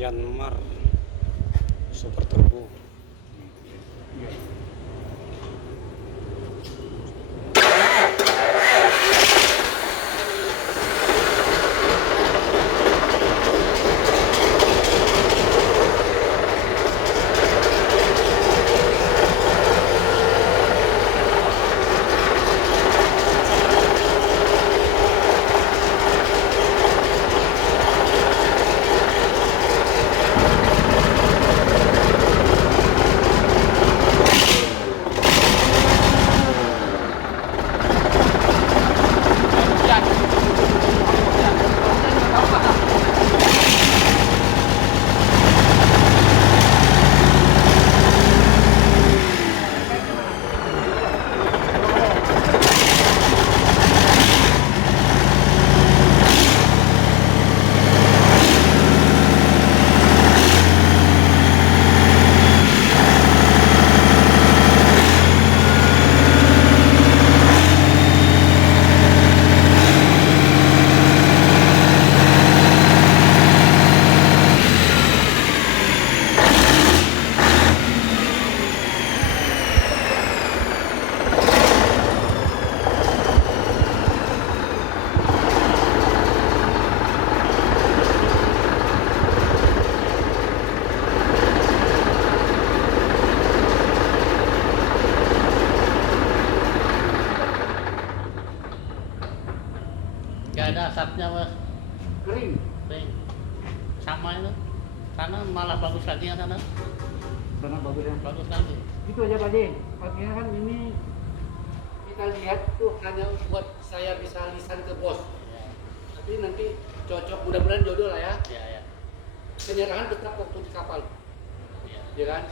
Yanmar Super Turbo. Gak ada asapnya mas, Kering. kering. Sama itu, sana malah bagus lagi yang sana, Sana bagus ya. bagus lagi. Itu aja Pak J. Pastinya kan ini kita lihat tuh hanya buat saya bisa lisan ke bos. Ya, Tapi nanti cocok, mudah-mudahan jodoh lah ya. ya, ya. Penyerahan tetap waktu di kapal, Ya. ya kan?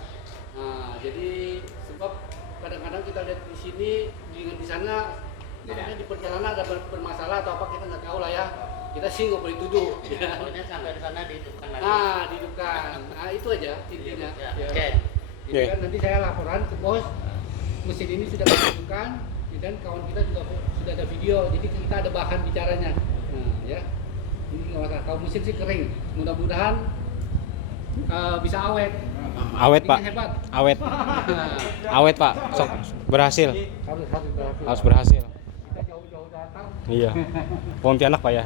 Nah, jadi sebab kadang-kadang kita lihat di sini di sana, makanya di perjalanan ada bermasalah atau apa kita nggak tahu lah ya. Kita sih nggak boleh tuduh. Ya. Pokoknya sampai di sana dihidupkan lagi. Nah, dihidupkan. Nah, itu aja intinya. Ya. Ya. Oke. Jadi kan nanti saya laporan ke bos, mesin ini sudah dihidupkan dan kawan kita juga sudah ada video, jadi kita ada bahan bicaranya. Nah, ya. Ini nggak masalah. Kalau mesin sih kering, mudah-mudahan bisa awet. Awet Ini Pak, hebat. awet, awet Pak, sok berhasil, Harus berhasil. harus berhasil. Kita jauh-jauh datang. Iya, Pontianak Pak ya.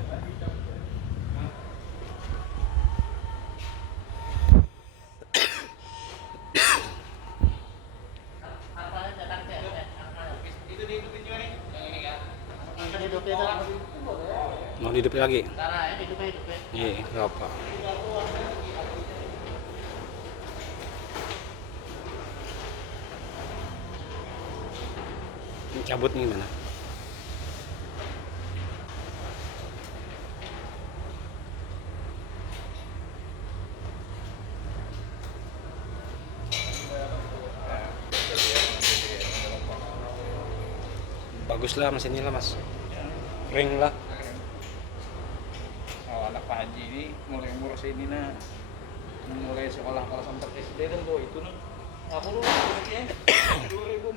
Apa aja kan itu dihidupin juga nih, yang ini kan? Yang dihidupin itu. Mau hidupin lagi? Cara ya hidupin. Iya, nggak apa. Ini cabut nih gimana? Bagus lah mesinnya lah mas, ring lah. Oh, anak Pak Haji ini mulai ngurus ini nah, mulai sekolah kalau sampai SD dan tuh itu nah, aku dulu ya 2014